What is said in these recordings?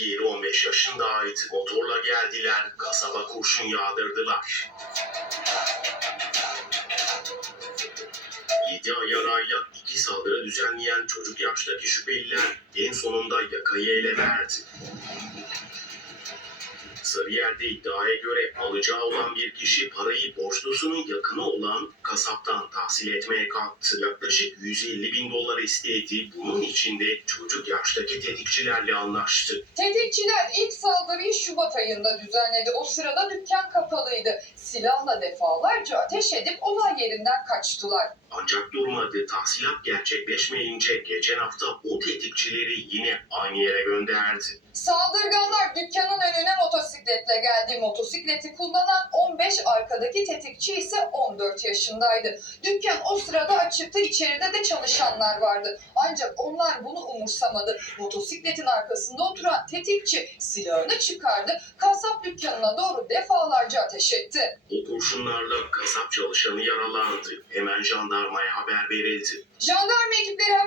diğeri 15 yaşındaydı. Motorla geldiler, kasaba kurşun yağdırdılar. 7 ay arayla iki saldırı düzenleyen çocuk yaştaki şüpheliler en sonunda yakayı ele verdi. Sarıyer'de iddiaya göre alacağı olan bir kişi parayı borçlusunun yakını olan kasaptan tahsil etmeye kalktı. Yaklaşık 150 bin dolar istedi. Bunun için de çocuk yaştaki tetikçilerle anlaştı. Tetikçiler ilk saldırıyı Şubat ayında düzenledi. O sırada dükkan kapalıydı. Silahla defalarca ateş edip olay yerinden kaçtılar. Ancak durmadı. Tahsilat gerçekleşmeyince geçen hafta o tetikçileri yine aynı yere gönderdi. Saldırganlar dükkanın önüne motosikletle geldi. Motosikleti kullanan 15, arkadaki tetikçi ise 14 yaşındaydı. Dükkan o sırada açıktı, içeride de çalışanlar vardı. Ancak onlar bunu umursamadı. Motosikletin arkasında oturan tetikçi silahını çıkardı, kasap dükkanına doğru defalarca ateş etti. O kurşunlarla kasap çalışanı yaralandı. Hemen jandarmaya haber verildi. Jandarma ekipleri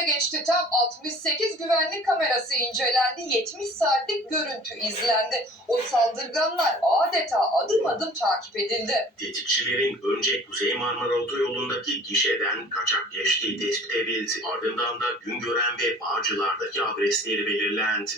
harekete geçti. Tam 68 güvenlik kamerası incelendi. 70 saatlik görüntü izlendi. O saldırganlar adeta adım adım takip edildi. Tetikçilerin önce Kuzey Marmara Otoyolu'ndaki gişeden kaçak geçtiği tespit edildi. Ardından da Güngören ve Bağcılar'daki adresleri belirlendi.